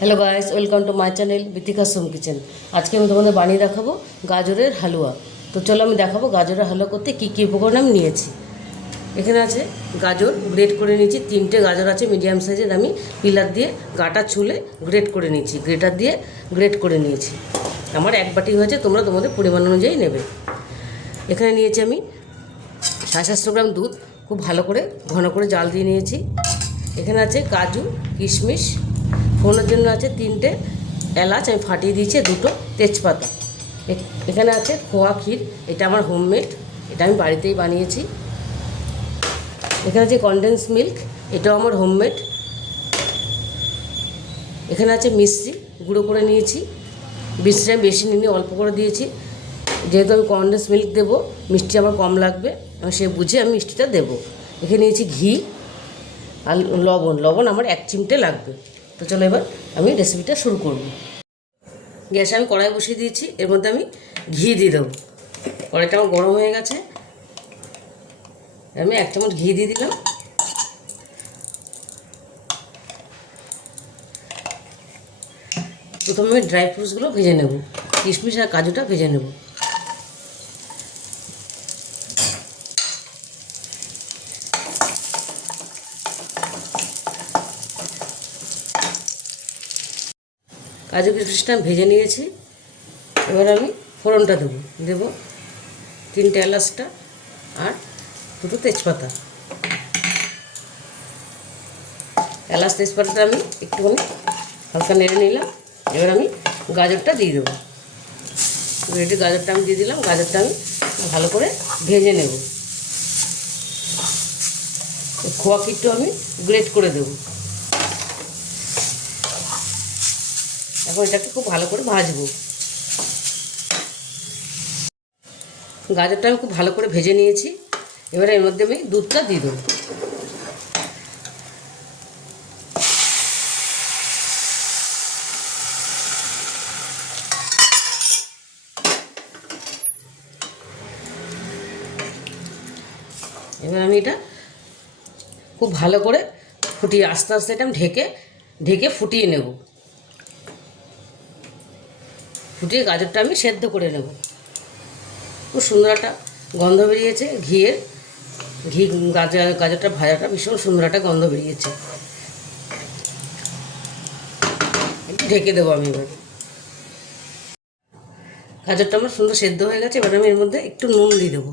Hello guys, welcome to my channel Bithika's home kitchen. আজকে আমি তোমাদের বানিয়ে দেখাবো গাজরের হালুয়া। তো চলো আমি দেখাবো গাজরের হালুয়া করতে কী কী উপকরণ আমি নিয়েছি। এখানে আছে গাজর গ্রেট করে নিয়েছি, 3টে গাজর আছে মিডিয়াম সাইজের, আমি পিলার দিয়ে গাটা ছুলে গ্রেট করে নিয়েছি, গ্রেটার দিয়ে গ্রেট করে নিয়েছি। আমার 1 বাটি হয়েছে, তোমরা তোমাদের পরিমাণ অনুযায়ী নেবে। এখানে নিয়েছি আমি 700 গ্রাম দুধ, খুব ভালো করে ঘন করে জাল দিয়ে নিয়েছি। এখানে আছে কাজু কিশমিশ, ফোড়নের জন্য আছে 3টে এলাচ আমি ফাটিয়ে দিয়েছি, 2টো তেজপাতা। এখানে আছে খোয়া ক্ষীর, এটা আমার হোমমেড, এটা আমি বাড়িতেই বানিয়েছি। এখানে আছে কনডেন্স মিল্ক, এটাও আমার হোমমেড। এখানে আছে মিষ্টি গুঁড়ো করে নিয়েছি, মিষ্টিটা আমি বেশি নিয়ে অল্প করে দিয়েছি, যেহেতু আমি কনডেন্স মিল্ক দেবো, মিষ্টি আমার কম লাগবে, আমি সে বুঝে আমি মিষ্টিটা দেবো। এখানে নিয়েছি ঘি আর লবণ আমার 1 চিমটে লাগবে। তো চলো এবার আমি রেসিপিটা শুরু করব। গ্যাসে আমি কড়াই বসিয়ে দিয়েছি, এর মধ্যে আমি ঘি দিয়ে দেবো। কড়াইটা আমার গরম হয়ে গেছে, আমি 1 চামচ ঘি দিয়ে দিলাম। প্রথমে আমি ড্রাই ফ্রুটসগুলো ভেজে নেব, কিশমিশ আর কাজুটা ভেজে নেব। কাজু কিশমিশটা ভেজে নিয়েছি, এবার আমি ফোড়নটা দেবো 3টে এলাচটা আর 2টো তেজপাতা। এলাচ তেজপাতাটা আমি একটুখানি হালকা নেড়ে নিলাম। এবার আমি গাজরটা দিয়ে দেবো, গ্রেটেড গাজরটা আমি দিয়ে দিলাম। গাজরটা আমি ভালো করে ভেজে নেব। খোয়া ক্ষীরটা আমি গ্রেট করে দেবো। এখন এটাকে খুব ভালো করে ভাজবো। গাজরটা আমি খুব ভালো করে ভেজে নিয়েছি, এবারে এর মধ্যে আমি দুধটা দিয়ে দেবো। এবার আমি এটা খুব ভালো করে ফুটিয়ে আস্তে আস্তে এটা আমি ঢেকে ফুটিয়ে নেব। ফুটিয়ে গাজরটা আমি সেদ্ধ করে নেব। খুব সুন্দর একটা গন্ধ বেরিয়েছে ঘিয়ের, গাজরটা ভাজাটা ভীষণ সুন্দর একটা গন্ধ বেরিয়েছে। একটু ঢেকে দেবো আমি। এবার গাজরটা আমার সুন্দর সেদ্ধ হয়ে গেছে, এবার আমি এর মধ্যে একটু নুন দিয়ে দেবো,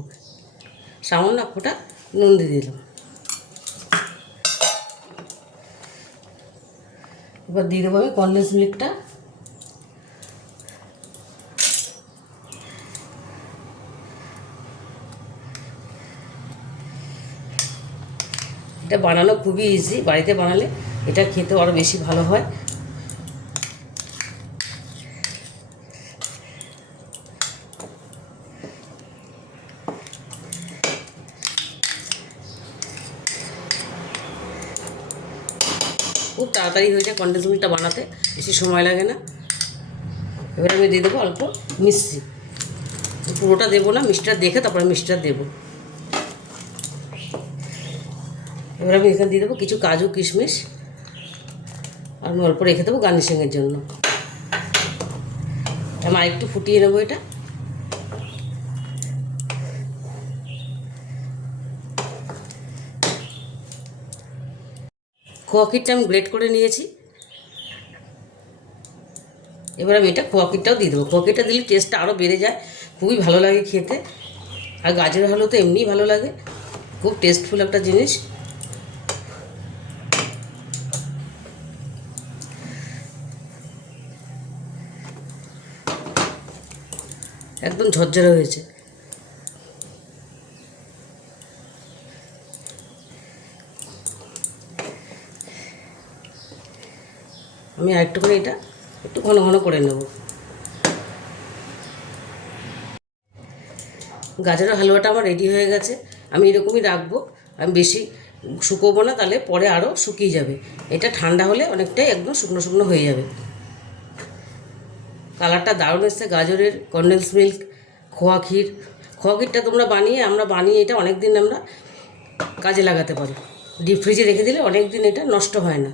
সামান্য ফোঁটা নুন দিয়ে দিলাম। এবার দিয়ে দেবো আমি কনডেন্স মিল্কটা। এটা বানানো খুবই ইজি, বাড়িতে বানালে এটা খেতেও আরও বেশি ভালো হয়। খুব তাড়াতাড়ি হয়ে যায় কনডেন্স মিল্কটা বানাতে, বেশি সময় লাগে না। এবার আমি দিয়ে দেবো অল্প মিষ্টি, পুরোটা দেবো না, মিষ্টিটা দেখে তারপরে মিষ্টিটা দেবো। এবার আমি এখানে দিয়ে দেবো কিছু কাজু কিশমিশ, আর আমি অল্প রেখে দেবো গার্নিশিংয়ের জন্য। আমি আরেকটু ফুটিয়ে নেবো এটা। খোয়া ক্ষীরটা আমি গ্রেট করে নিয়েছি, এবার আমি এটা খোয়া ক্ষীরটাও দিয়ে দেবো। খোয়া ক্ষীরটা দিলে টেস্টটা আরও বেড়ে যায়, খুবই ভালো লাগে খেতে। আর গাজরের হালুয়া তো এমনিই ভালো লাগে, খুব টেস্টফুল একটা জিনিস। একদম ঝরঝরে হয়েছে। আমি আরেকটু করে এটা একটু ঘন ঘন করে নেব। গাজরের হালুয়াটা আমার রেডি হয়ে গেছে, আমি এরকমই রাখবো, আমি বেশি শুকোবো না, তাহলে পরে আরও শুকিয়ে যাবে। এটা ঠান্ডা হলে অনেকটাই একদম শুকনো শুকনো হয়ে যাবে। কালারটা দারুণ এসছে গাজরের, কনডেন্স মিল্ক, খোয়া ক্ষীরটা তোমরা আমরা বানিয়ে এটা অনেক দিন আমরা কাজে লাগাতে পারি। ডিপ ফ্রিজে রেখে দিলে অনেক দিন এটা নষ্ট হয় না।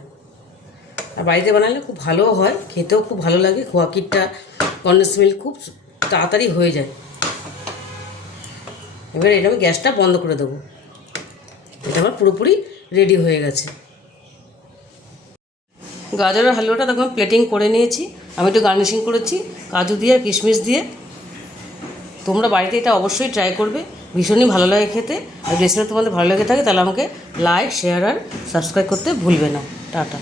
আর বাড়িতে বানালে খুব ভালোও হয়, খেতেও খুব ভালো লাগে। খোয়া ক্ষীরটা কনডেন্স মিল্ক খুব তাড়াতাড়ি হয়ে যায়। এবার এটা আমি গ্যাসটা বন্ধ করে দেবো। এটা আমার পুরোপুরি রেডি হয়ে গেছে। গাজরের হালুয়াটা তখন প্লেটিং করে নিয়েছি। আমি একটু গার্নিশিং করেছি কাজু দিয়ে আর কিশমিশ দিয়ে। তোমরা বাড়িতে এটা অবশ্যই ট্রাই করবে, ভীষণই ভালো লাগে খেতে। আর রেসিপি তোমাদের ভালো লেগে থাকে তাহলে আমাকে লাইক, শেয়ার আর সাবস্ক্রাইব করতে ভুলবে না। টাটা।